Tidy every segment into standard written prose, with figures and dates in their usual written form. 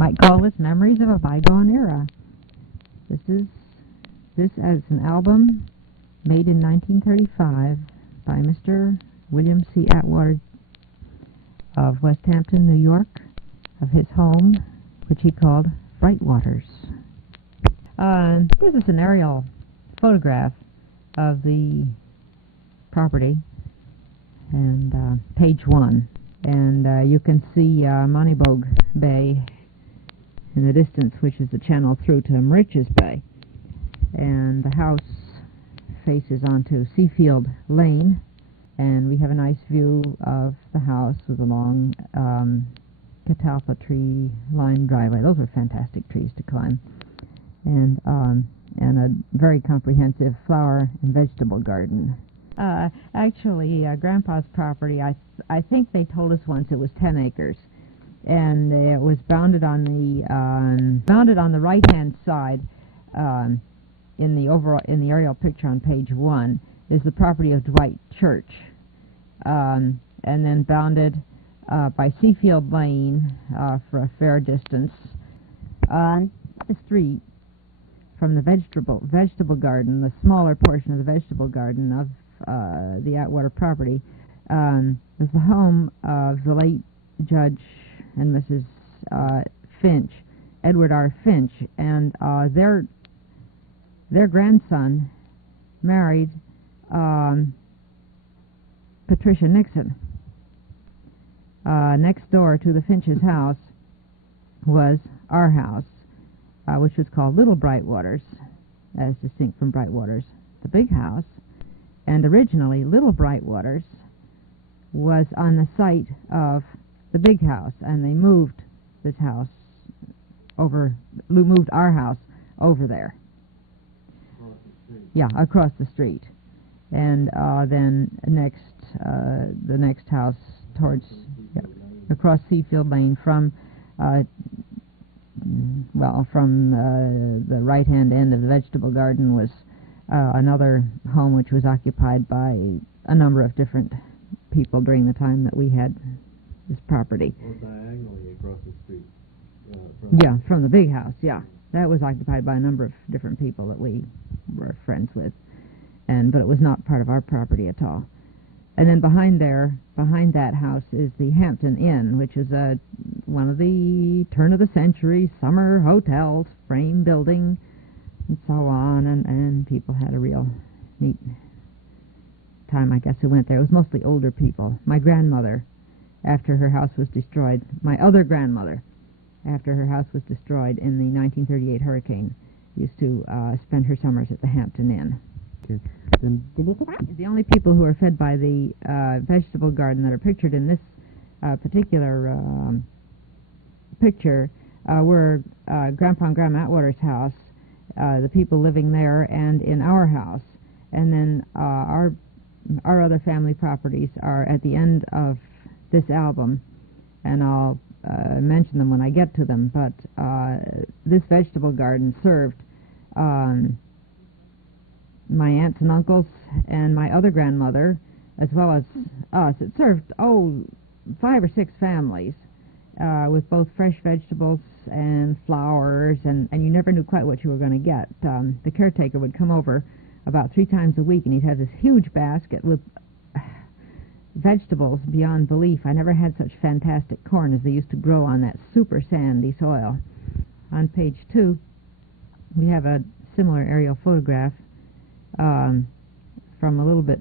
might call this Memories of a Bygone Era. This is an album made in 1935 by Mr. William C. Atwater of Westhampton, New York, of his home, which he called Brightwaters. This is an aerial photograph of the property, and page 1. And you can see Moneybogue Bay in the distance, which is the channel through to Moriches Bay. And the house faces onto Seafield Lane, and we have a nice view of the house with a long catalpa tree-lined driveway. Those are fantastic trees to climb. And a very comprehensive flower and vegetable garden. Actually, Grandpa's property, I think they told us once it was 10 acres. And it was bounded on the right-hand side. In the aerial picture on page 1 is the property of Dwight Church, and then bounded by Seafield Lane for a fair distance on the street from the vegetable garden, the smaller portion of the vegetable garden of the Atwater property, was the home of the late Judge and Mrs. Finch, Edward R. Finch, and their grandson married Patricia Nixon. Next door to the Finch's house was our house, which was called Little Brightwaters, as distinct from Brightwaters, the big house. And originally, Little Brightwaters was on the site of the big house, and they moved this house over, moved our house over there. Yeah, across the street. And then the next house towards, across Seafield Lane from, the right-hand end of the vegetable garden was another home which was occupied by a number of different people during the time that we had this property. Or diagonally across the street. From the big house, yeah. That was occupied by a number of different people that we were friends with, but it was not part of our property at all. And then behind that house is the Hampton Inn, which is one of the turn-of-the-century summer hotels, frame building, and so on, and people had a real neat time, I guess, who went there. It was mostly older people. My grandmother, after her house was destroyed, my other grandmother, after her house was destroyed in the 1938 hurricane, used to spend her summers at the Hampton Inn. The only people who are fed by the vegetable garden that are pictured in this particular picture were Grandpa and Grandma Atwater's house, the people living there, and in our house. And then our other family properties are at the end of this album, and I'll mention them when I get to them, but this vegetable garden served my aunts and uncles and my other grandmother, as well as us. It served, 5 or 6 families with both fresh vegetables and flowers, and you never knew quite what you were going to get. The caretaker would come over about 3 times a week, and he'd have this huge basket with vegetables beyond belief. I never had such fantastic corn as they used to grow on that super sandy soil. On page 2, we have a similar aerial photograph from a little bit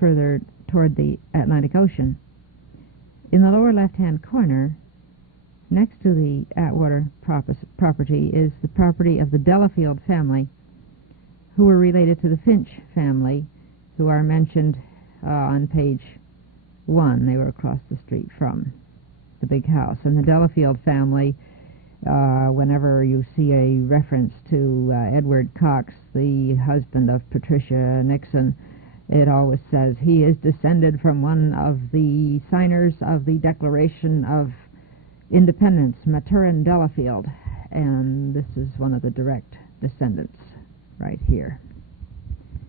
further toward the Atlantic Ocean. In the lower left-hand corner, next to the Atwater property, is the property of the Delafield family, who were related to the Finch family, who are mentioned on page 1. They were across the street from the big house. And the Delafield family, whenever you see a reference to Edward Cox, the husband of Patricia Nixon, it always says he is descended from one of the signers of the Declaration of Independence, Maturin Delafield, and this is one of the direct descendants right here.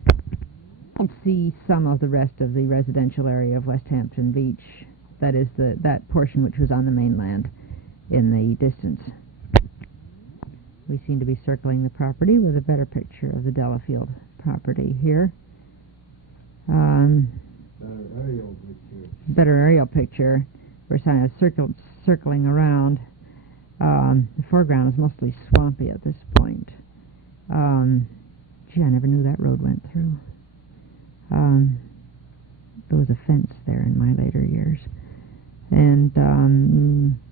You can see some of the rest of the residential area of Westhampton Beach, that is that portion which was on the mainland. in the distance. We seem to be circling the property with a better picture of the Delafield property here. Aerial picture. Better aerial picture. We're kind of circling around. The foreground is mostly swampy at this point. Gee, I never knew that road went through. There was a fence there in my later years. And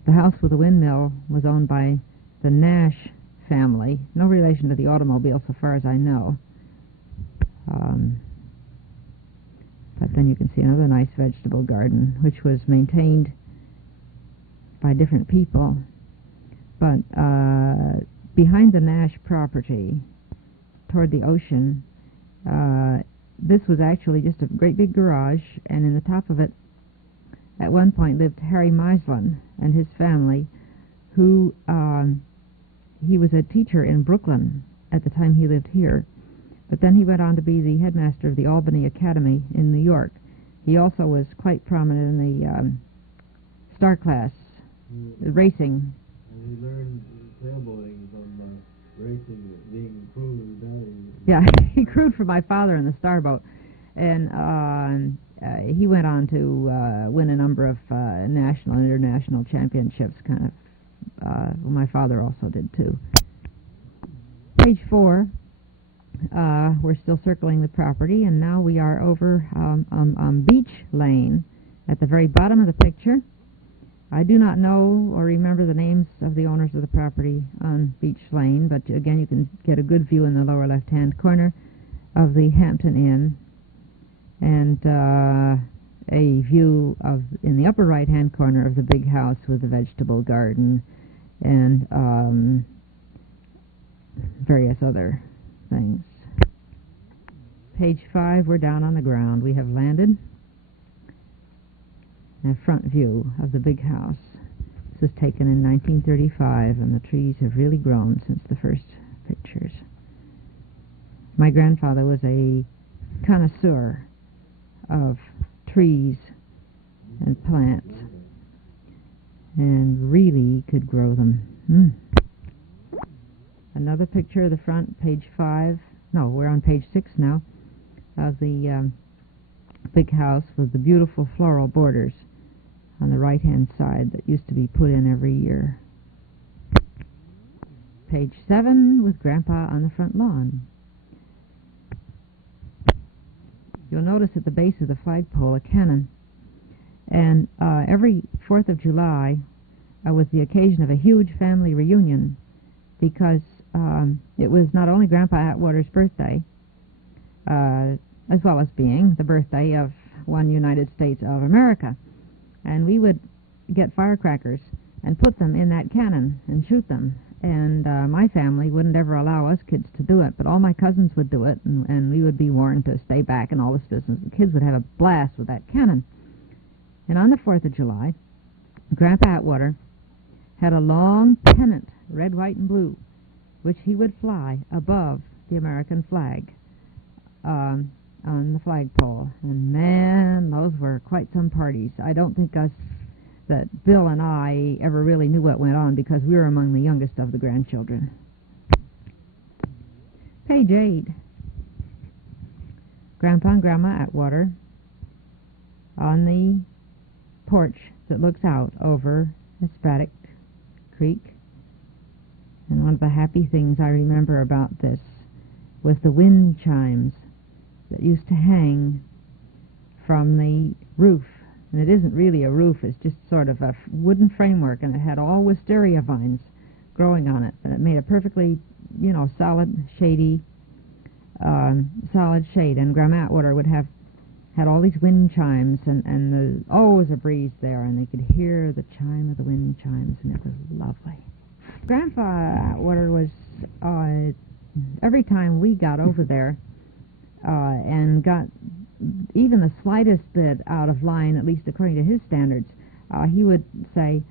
the house with the windmill was owned by the Nash family. No relation to the automobile so far as I know. But then you can see another nice vegetable garden, which was maintained by different people. But behind the Nash property, toward the ocean, this was actually just a great big garage, and in the top of it, at one point, lived Harry Mislin and his family, who he was a teacher in Brooklyn at the time he lived here. But then he went on to be the headmaster of the Albany Academy in New York. He also was quite prominent in the Star Class racing. And he learned sailboating from racing, being crewed down. Yeah, he crewed for my father in the Starboat, and he went on to win a number of national and international championships. Kind of, well, my father also did too. Page 4. We're still circling the property, and now we are over on Beach Lane at the very bottom of the picture. I do not know or remember the names of the owners of the property on Beach Lane, but again you can get a good view in the lower left-hand corner of the Hampton Inn, and a view of in the upper right-hand corner of the big house with the vegetable garden and various other things. Page 5, we're down on the ground. We have landed. A front view of the big house. This was taken in 1935, and the trees have really grown since the first pictures. My grandfather was a connoisseur of trees and plants, and really could grow them. Another picture of the front, page 5. No, we're on page 6 now, of the big house with the beautiful floral borders on the right-hand side that used to be put in every year. Page 7 with Grandpa on the front lawn. You'll notice at the base of the flagpole a cannon, and every 4th of July was the occasion of a huge family reunion, because it was not only Grandpa Atwater's birthday, as well as being the birthday of one United States of America. And we would get firecrackers and put them in that cannon and shoot them. And my family wouldn't ever allow us kids to do it, but all my cousins would do it, and we would be warned to stay back and all this business. The kids would have a blast with that cannon. And on the 4th of July, Grandpa Atwater had a long pennant, red, white, and blue, which he would fly above the American flag on the flagpole. And man, those were quite some parties. I don't think that Bill and I ever really knew what went on, because we were among the youngest of the grandchildren. Page 8. Grandpa and Grandma Atwater on the porch that looks out over Aspatic Creek. And one of the happy things I remember about this was the wind chimes that used to hang from the roof. And it isn't really a roof, it's just sort of a wooden framework, and it had all wisteria vines growing on it. And it made a perfectly, solid, shady, solid shade. And Grandma Atwater had all these wind chimes, and there always a breeze there, and they could hear the chime of the wind chimes, and it was lovely. Grandpa Atwater was, every time we got over there and got even the slightest bit out of line, at least according to his standards, he would say,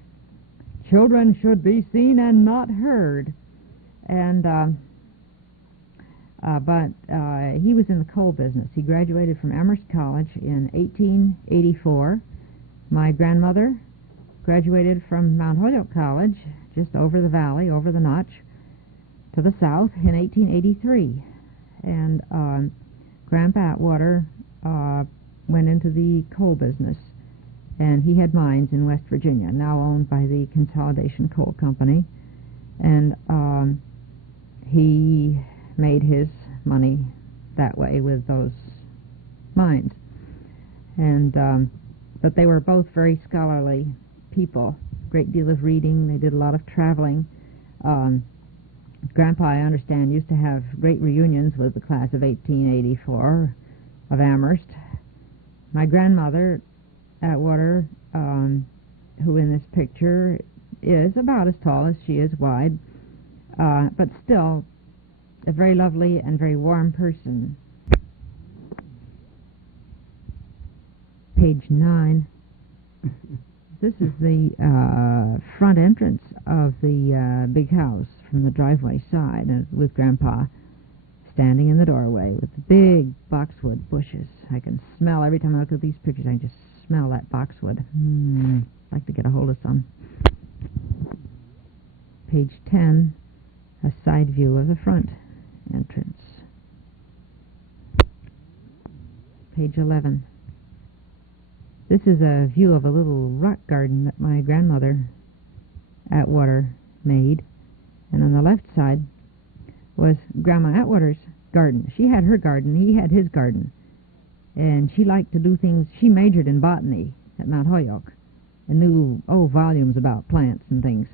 "Children should be seen and not heard." And but he was in the coal business. He graduated from Amherst College in 1884. My grandmother graduated from Mount Holyoke College, just over the valley, over the notch, to the south in 1883. And Grandpa Atwater went into the coal business, and he had mines in West Virginia, now owned by the Consolidation Coal Company. And he made his money that way with those mines. And but they were both very scholarly people, great deal of reading. They did a lot of traveling. Grandpa, I understand, used to have great reunions with the class of 1884 of Amherst. My grandmother, Atwater, who in this picture is about as tall as she is wide, but still a very lovely and very warm person. Page 9. This is the front entrance of the big house from the driveway side, with Grandpa standing in the doorway with big boxwood bushes. I can smell, every time I look at these pictures, I just smell that boxwood. I'd like to get a hold of some. Page 10, a side view of the front entrance. Page 11. This is a view of a little rock garden that my grandmother Atwater made, and on the left side was Grandma Atwater's garden. She had her garden, he had his garden, and she liked to do things. She majored in botany at Mount Holyoke and knew volumes about plants and things.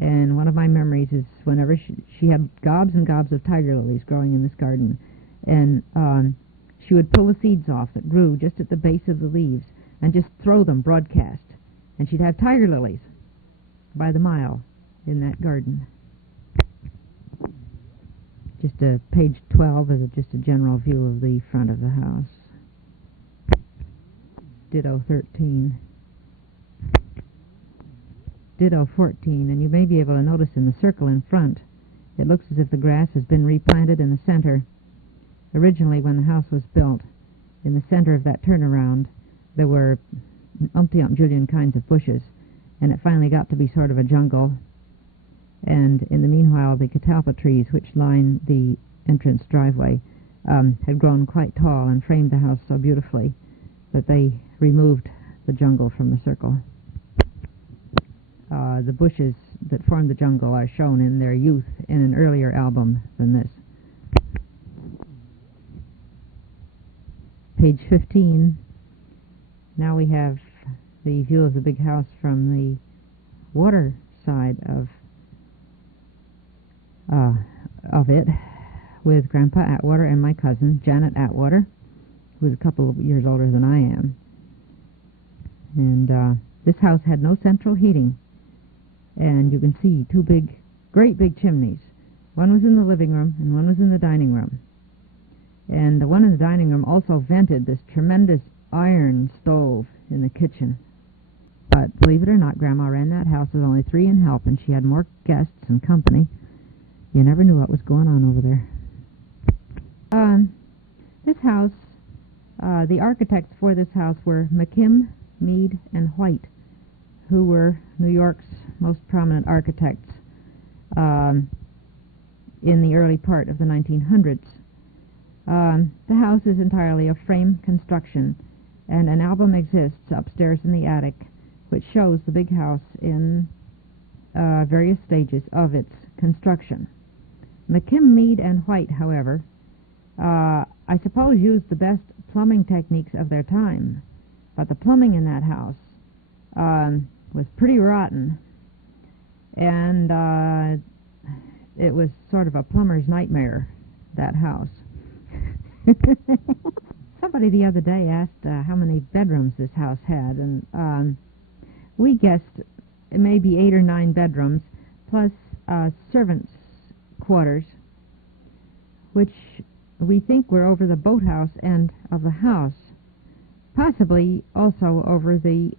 And one of my memories is whenever she had gobs and gobs of tiger lilies growing in this garden, and she would pull the seeds off that grew just at the base of the leaves and just throw them broadcast, and she'd have tiger lilies by the mile in that garden. Just page 12 is just a general view of the front of the house. Ditto 13. Ditto 14, and you may be able to notice in the circle in front, it looks as if the grass has been replanted in the center. Originally, when the house was built, in the center of that turnaround, there were umpty-umpjillion kinds of bushes, and it finally got to be sort of a jungle. And in the meanwhile, the catalpa trees, which line the entrance driveway, had grown quite tall and framed the house so beautifully that they removed the jungle from the circle. The bushes that formed the jungle are shown in their youth in an earlier album than this. Page 15. Now we have the view of the big house from the water side of it, with Grandpa Atwater and my cousin, Janet Atwater, who is a couple of years older than I am. And this house had no central heating, and you can see two great big chimneys. One was in the living room, and one was in the dining room. And the one in the dining room also vented this tremendous iron stove in the kitchen. But believe it or not, Grandma ran that house with only 3 in help, and she had more guests and company. You never knew what was going on over there. This house, the architects for this house were McKim, Mead, and White, who were New York's most prominent architects in the early part of the 1900s. The house is entirely of frame construction, and an album exists upstairs in the attic which shows the big house in various stages of its construction. McKim, Mead, and White, however, I suppose used the best plumbing techniques of their time, but the plumbing in that house was pretty rotten, and it was sort of a plumber's nightmare, that house. Somebody the other day asked how many bedrooms this house had, and we guessed maybe 8 or 9 bedrooms, plus servants' quarters, which we think were over the boathouse end of the house, possibly also over the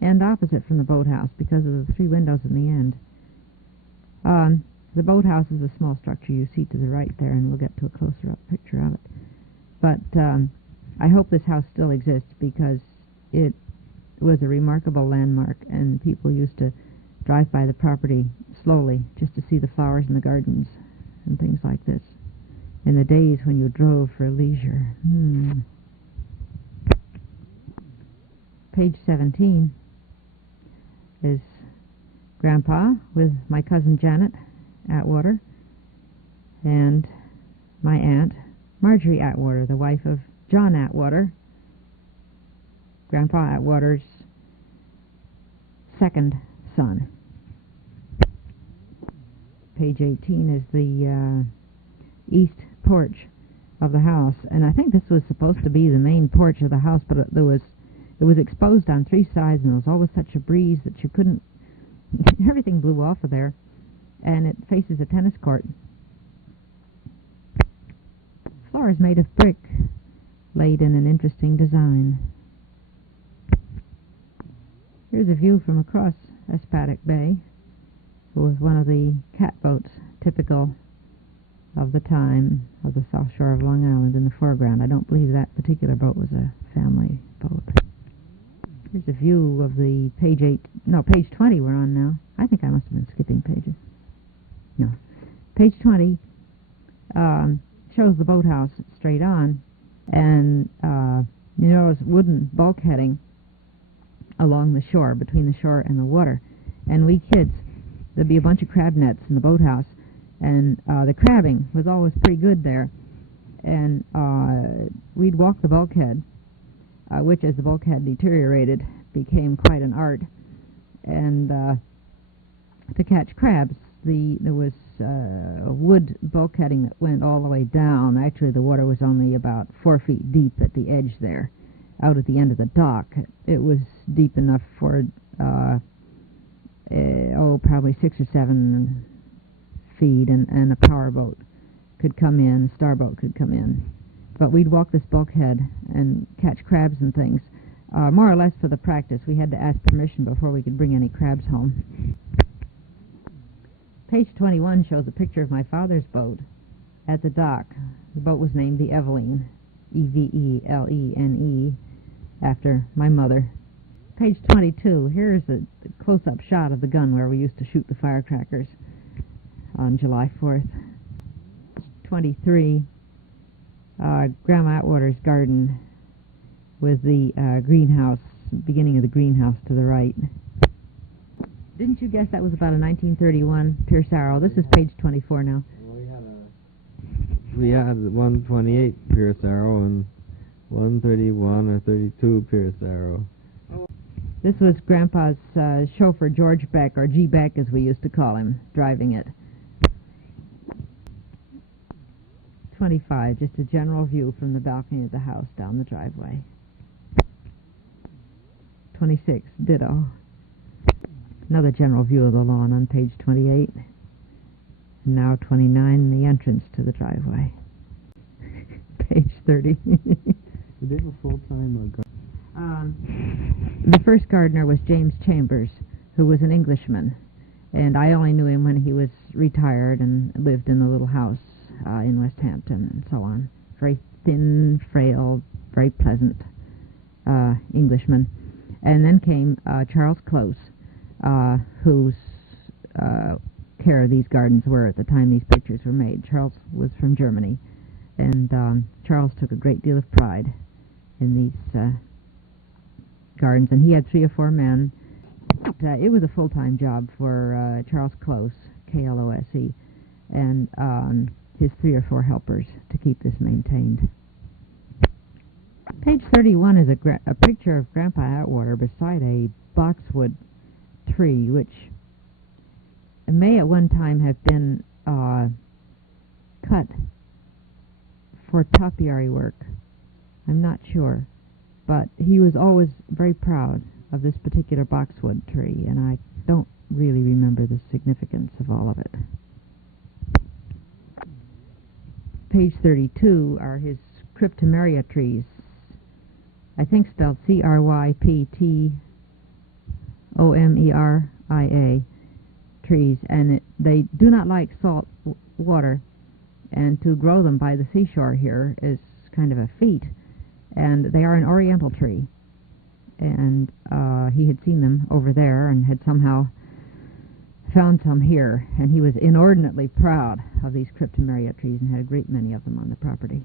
end opposite from the boathouse because of the 3 windows in the end. The boathouse is a small structure you see to the right there, and we'll get to a closer-up picture of it. But I hope this house still exists, because it was a remarkable landmark, and people used to drive by the property slowly just to see the flowers in the gardens and things like this in the days when you drove for leisure. Page 17 is Grandpa with my cousin Janet Atwater and my aunt Marjorie Atwater, the wife of John Atwater, Grandpa Atwater's second son. Page 18 is the east porch of the house, and I think this was supposed to be the main porch of the house, but it was exposed on three sides, and there was always such a breeze that you couldn't everything blew off of there, and it faces a tennis court. The floor is made of brick, laid in an interesting design. Here's a view from across Espaddock Bay. It was one of the catboats typical of the time of the South Shore of Long Island in the foreground. I don't believe that particular boat was a family boat. Here's a view of the page 20 we're on now. I think I must have been skipping pages. No. Page 20 shows the boathouse straight on, and you notice wooden bulkheading along the shore, between the shore and the water. And we kids, there'd be a bunch of crab nets in the boathouse, and the crabbing was always pretty good there. And we'd walk the bulkhead, which, as the bulkhead deteriorated, became quite an art. And to catch crabs, there was a wood bulkheading that went all the way down. Actually, the water was only about 4 feet deep at the edge there, out at the end of the dock. It was deep enough for, probably 6 or 7 feet, and a power boat could come in, a starboat could come in. But we'd walk this bulkhead and catch crabs and things, more or less for the practice. We had to ask permission before we could bring any crabs home. Page 21 shows a picture of my father's boat at the dock. The boat was named the Evelene, Evelene, after my mother. Page 22, here's a close-up shot of the gun where we used to shoot the firecrackers on July 4th. 23, Grandma Atwater's garden with the greenhouse, beginning of the greenhouse to the right. Didn't you guess that was about a 1931 Pierce Arrow? This is page 24 now. We had 128 Pierce Arrow and 131 or 32 Pierce Arrow. This was Grandpa's chauffeur, George Beck, or G. Beck as we used to call him, driving it. 25, just a general view from the balcony of the house down the driveway. 26, ditto. Another general view of the lawn on page 28. And now 29, the entrance to the driveway. Page 30. Did they have a full-time the first gardener was James Chambers, who was an Englishman, and I only knew him when he was retired and lived in the little house in Westhampton and so on. Very thin, frail, very pleasant Englishman. And then came Charles Close, whose care these gardens were at the time these pictures were made. Charles was from Germany, and Charles took a great deal of pride in these gardens, and he had 3 or 4 men. It was a full-time job for Charles Close, K-L-O-S-E, and his 3 or 4 helpers to keep this maintained. Page 31 is a picture of Grandpa Atwater beside a boxwood tree, which may at one time have been cut for topiary work. I'm not sure, but he was always very proud of this particular boxwood tree, and I don't really remember the significance of all of it. Page 32 are his cryptomeria trees, I think spelled C-R-Y-P-T-O-M-E-R-I-A trees, and they do not like salt water, and to grow them by the seashore here is kind of a feat, and they are an oriental tree, and he had seen them over there and had somehow found some here, and he was inordinately proud of these cryptomeria trees and had a great many of them on the property.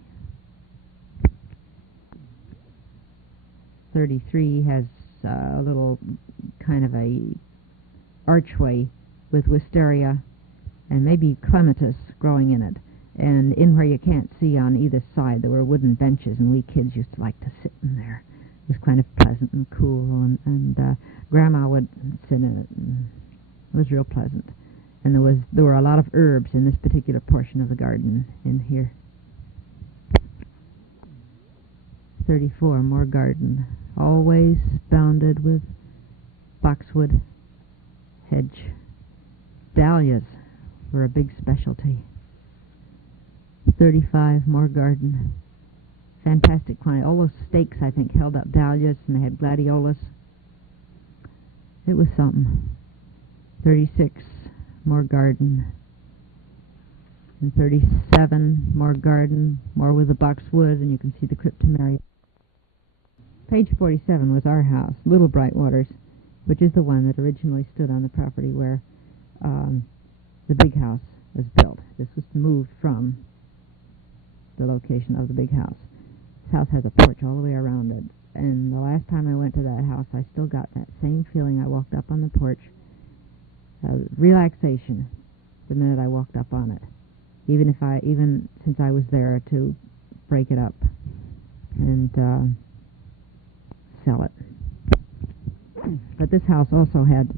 33 has a little kind of a archway with wisteria and maybe clematis growing in it, and in where you can't see on either side there were wooden benches, and we kids used to like to sit in there. It was kind of pleasant and cool, and Grandma would sit in it, and it was real pleasant. And there were a lot of herbs in this particular portion of the garden in here. 34, more garden, always bounded with boxwood hedge. Dahlias were a big specialty. 35, more garden. Fantastic quantity. All those stakes, I think, held up dahlias, and they had gladiolus. It was something. 36, more garden. And 37, more garden, more with the boxwood, and you can see the cryptomeria. Page 47 was our house, Little Brightwaters, which is the one that originally stood on the property where the big house was built. This was moved from the location of the big house. This house has a porch all the way around it, and the last time I went to that house, I still got that same feeling. I walked up on the porch, relaxation, the minute I walked up on it, even since I was there to break it up and sell it. But this house also had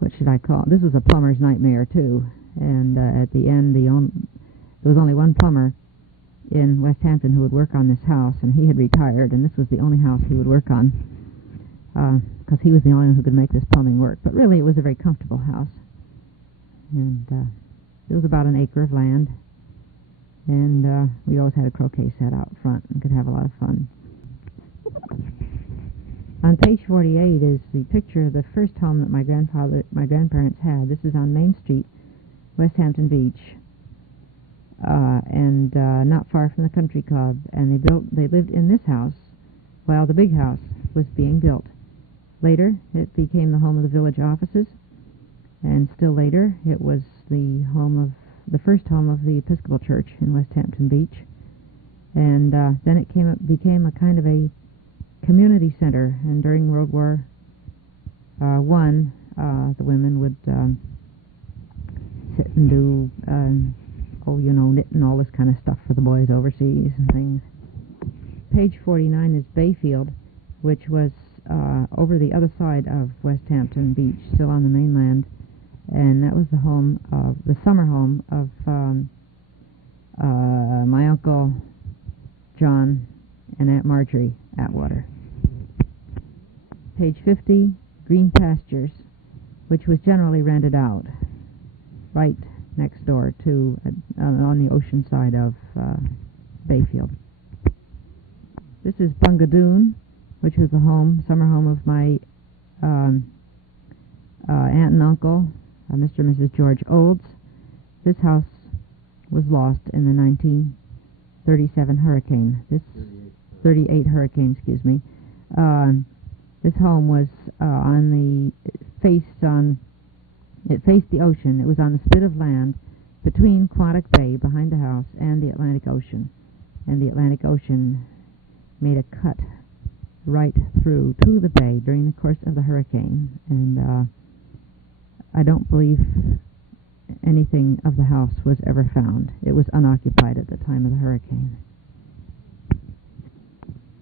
what should I call it? This was a plumber's nightmare too, and at the end there was only one plumber in Westhampton who would work on this house, and he had retired, and this was the only house he would work on because he was the only one who could make this plumbing work. But really it was a very comfortable house, and it was about an acre of land, and we always had a croquet set out front and could have a lot of fun. On page 48 is the picture of the first home that my grandparents had. This is on Main Street, Westhampton Beach, and not far from the Country Club. And they lived in this house while the big house was being built. Later, it became the home of the village offices, and still later, it was the first home of the Episcopal Church in Westhampton Beach. And then it became a kind of a community center, and during World War I, the women would sit and do, knit and all this kind of stuff for the boys overseas and things. Page 49 is Bayfield, which was over the other side of Westhampton Beach, still on the mainland, and that was the summer home of my Uncle John and Aunt Marjorie Atwater. Page 50, Green Pastures, which was generally rented out right next door to on the ocean side of Bayfield. This is Bungadoon, which was the summer home of my aunt and uncle, Mr. and Mrs. George Olds. This house was lost in the 1937 hurricane. 38 hurricane, excuse me. This home was it faced the ocean. It was on the spit of land between Quantock Bay behind the house and the Atlantic Ocean. And the Atlantic Ocean made a cut right through to the bay during the course of the hurricane. And I don't believe anything of the house was ever found. It was unoccupied at the time of the hurricane.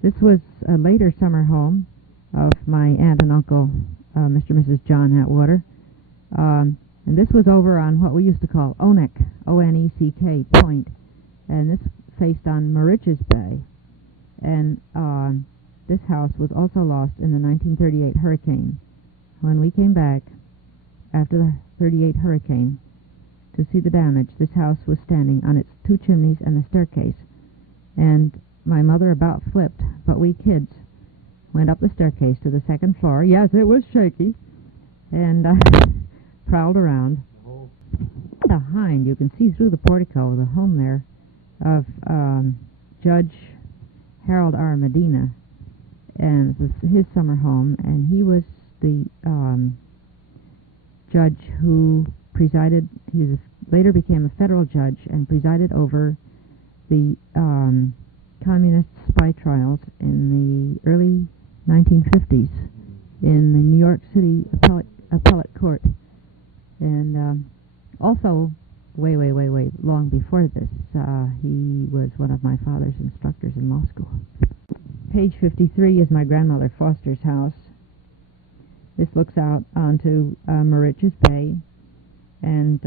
This was a later summer home of my aunt and uncle, Mr. and Mrs. John Atwater. And this was over on what we used to call Oneck, O-N-E-C-K Point. And this faced on Moriches Bay. And this house was also lost in the 1938 hurricane. When we came back after the 38 hurricane to see the damage, this house was standing on its two chimneys and the staircase. And my mother about flipped, but we kids went up the staircase to the second floor. Yes, it was shaky. And prowled around. Behind, you can see through the portico, the home there of Judge Harold R. Medina, and it was his summer home, and he was the judge who presided. He later became a federal judge and presided over the communist spy trials in the early 1950s in the New York City appellate court. And also, way long before this, he was one of my father's instructors in law school. Page 53 is my grandmother Foster's house. This looks out onto Moriches Bay, and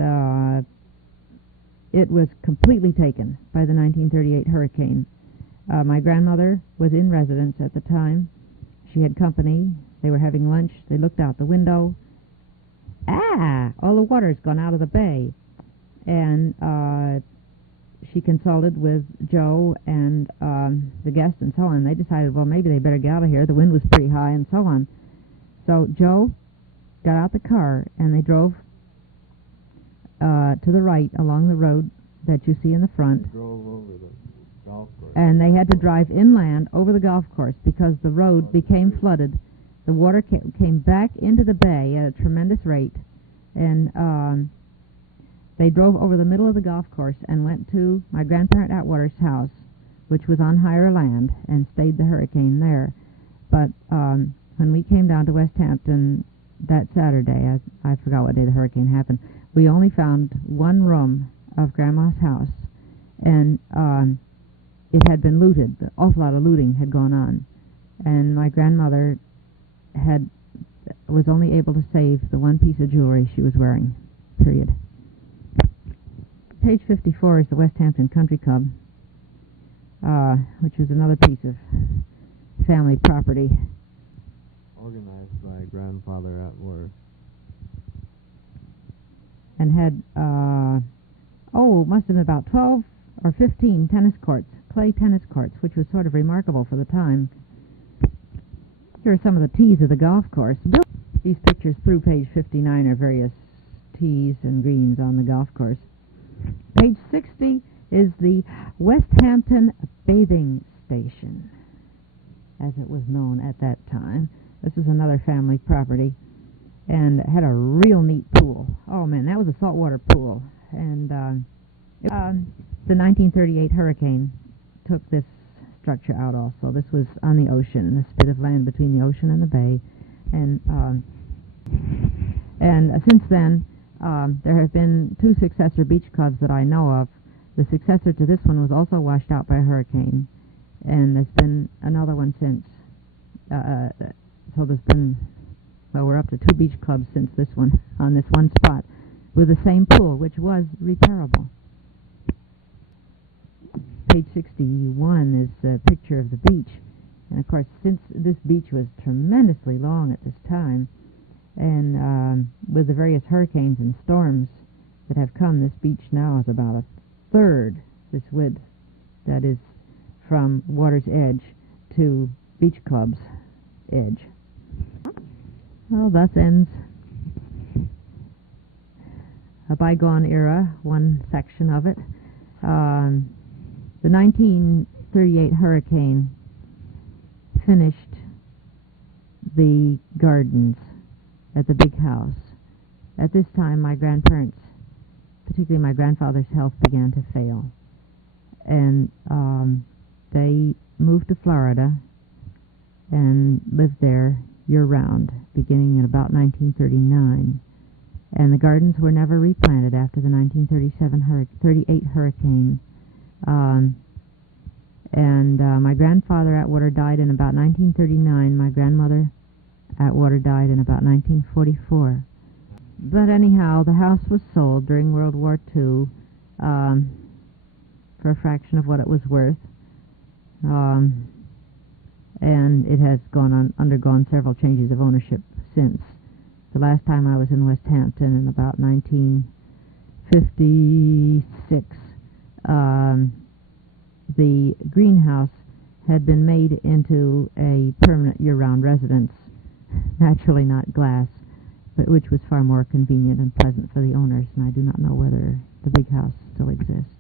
it was completely taken by the 1938 hurricane. My grandmother was in residence at the time. She had company. They were having lunch. They looked out the window. All the water's gone out of the bay. And she consulted with Joe and the guests and so on. They decided, well, maybe they better get out of here. The wind was pretty high and so on. So Joe got out the car and they drove to the right along the road that you see in the front. They drove over the golf course. And they had to drive inland over the golf course because the road became flooded. The water came back into the bay at a tremendous rate. And they drove over the middle of the golf course and went to my grandparent Atwater's house, which was on higher land, and stayed the hurricane there. But when we came down to Westhampton that Saturday, I forgot what day the hurricane happened, we only found one room of Grandma's house, and it had been looted. An awful lot of looting had gone on, and my grandmother was only able to save the one piece of jewelry she was wearing, period. Page 54 is the Westhampton Country Club, which is another piece of family property. Organized by Grandfather Atwater. And had, must have been about 12 or 15 tennis courts, clay tennis courts, which was sort of remarkable for the time. Here are some of the tees of the golf course. These pictures through page 59 are various tees and greens on the golf course. Page 60 is the Westhampton Bathing Station, as it was known at that time. This is another family property, and it had a real neat pool. Oh man, that was a saltwater pool. And the 1938 hurricane took this structure out also. This was on the ocean, the spit of land between the ocean and the bay. And since then, there have been two successor beach clubs that I know of. The successor to this one was also washed out by a hurricane, and there's been another one since. So there's been, well, we're up to 2 beach clubs since this one, on this one spot, with the same pool, which was repairable. Page 61 is a picture of the beach. And of course, since this beach was tremendously long at this time, and with the various hurricanes and storms that have come, this beach now is about 1/3 this width. That is from water's edge to beach club's edge. Well, thus ends a bygone era, one section of it. The 1938 hurricane finished the gardens at the big house. At this time, my grandparents, particularly my grandfather's health, began to fail. And they moved to Florida and lived there year-round, beginning in about 1939. And the gardens were never replanted after the 1938 hurricane. My grandfather Atwater died in about 1939. My grandmother Atwater died in about 1944. But anyhow, the house was sold during World War II for a fraction of what it was worth. And it has undergone several changes of ownership since. The last time I was in Westhampton in about 1956, the greenhouse had been made into a permanent year-round residence, naturally not glass, but which was far more convenient and pleasant for the owners, and I do not know whether the big house still exists.